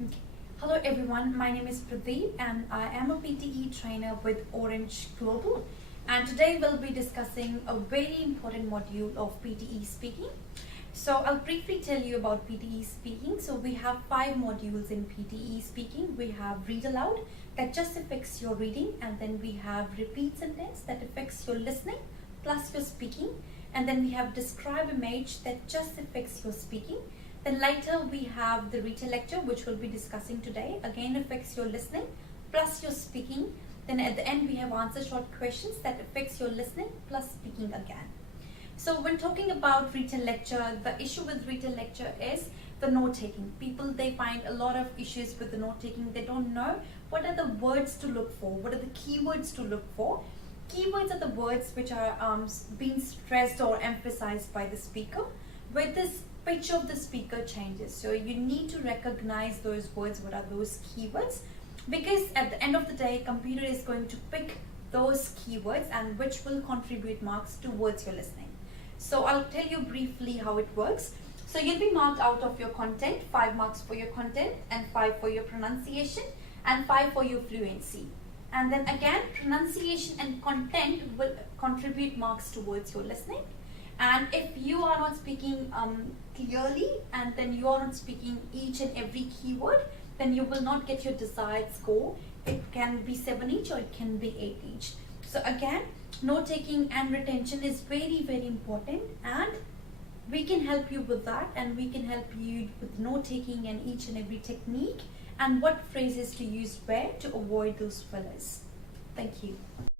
Okay. Hello everyone, my name is PARDEEP and I am a PTE trainer with Orange Global, and today we'll be discussing a very important module of PTE speaking. So I'll briefly tell you about PTE speaking. So we have 5 modules in PTE speaking. We have read aloud, that just affects your reading, and then we have repeat sentence that affects your listening plus your speaking, and then we have describe image that just affects your speaking. Then later we have the retail lecture, which we'll be discussing today, again affects your listening plus your speaking. Then at the end we have answer short questions that affects your listening plus speaking again. So when talking about retail lecture, the issue with retail lecture is the note taking. People, they find a lot of issues with the note taking. They don't know what are the words to look for, what are the keywords to look for. Keywords are the words which are being stressed or emphasized by the speaker, where this pitch of the speaker changes. So you need to recognize those words, what are those keywords, because at the end of the day, computer is going to pick those keywords and which will contribute marks towards your listening. So I'll tell you briefly how it works. So you'll be marked out of your content, 5 marks for your content and 5 for your pronunciation and 5 for your fluency. And then again, pronunciation and content will contribute marks towards your listening. And if you are not speaking clearly, and then you are not speaking each and every keyword, then you will not get your desired score. It can be 7 each or it can be 8 each. So again, note taking and retention is very, very important, and we can help you with that, and we can help you with note taking and each and every technique and what phrases to use where to avoid those fillers. Thank you.